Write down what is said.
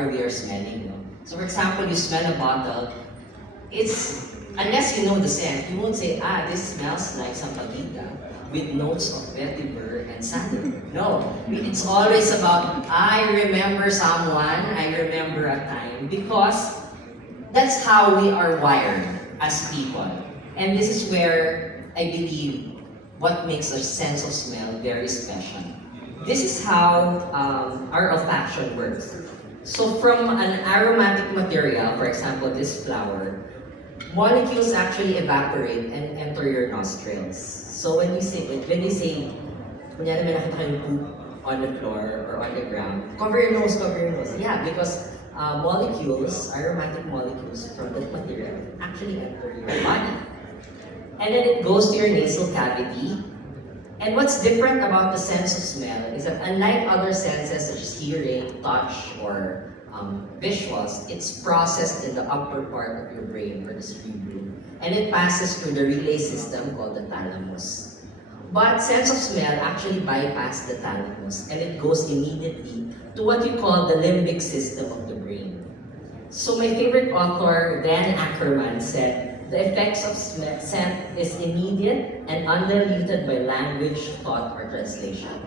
whatever we are smelling. No? So for example, you smell a bottle, it's, unless you know the scent, you won't say, ah, this smells like sampaguita with notes of vetiver and sandalwood. No, it's always about, I remember someone, I remember a time, because that's how we are wired as people. And this is where I believe what makes our sense of smell very special. This is how our olfaction works. So from an aromatic material, for example, this flower, molecules actually evaporate and enter your nostrils. So when you say, kunyari may nakita kayong poop on the floor or on the ground, cover your nose, cover your nose. Yeah, because molecules, aromatic molecules from that material actually enter your body. And then it goes to your nasal cavity. And what's different about the sense of smell is that unlike other senses such as hearing, touch, or visuals, it's processed in the upper part of your brain or the cerebrum. And it passes through the relay system called the thalamus. But sense of smell actually bypasses the thalamus and it goes immediately to what you call the limbic system of the brain. So my favorite author, Dan Ackerman, said, the effects of scent is immediate and undiluted by language, thought, or translation.